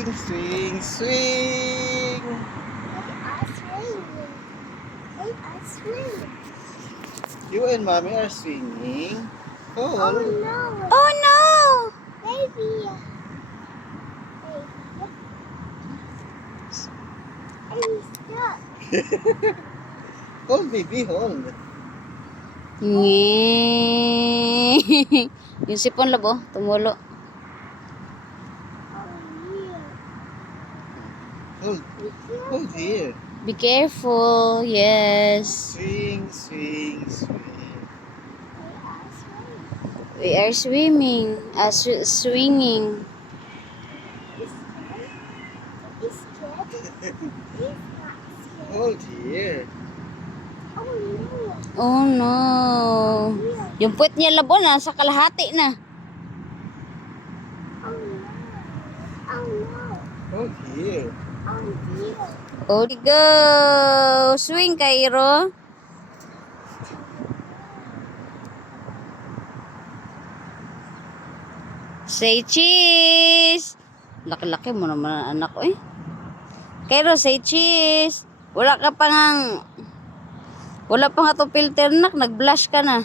swing, swing, swing. They are swinging. You and mommy are swinging. Oh Oh, no. Oh no! Baby. I'm stuck. hold baby, hold. Ngee. Yung sipon labo, tumulo. Oh yeah. Hold, hold here. Be careful, yes. Swing, swing, swing. They are swinging. We are swimming, swinging. Is scared? He's not scared. Hold here. Oh no. Oh no. Yung puwet niya labo na sa kalahati na. Oh no. Oh no. Hold here. Oh dear. Oh, go! Swing, Cairo. Say cheese! Laki-laki mo naman ang anak ko eh. Cairo, say cheese! Wala ka pa ngang... Wala pa nga to filter nak, nag-blush ka na.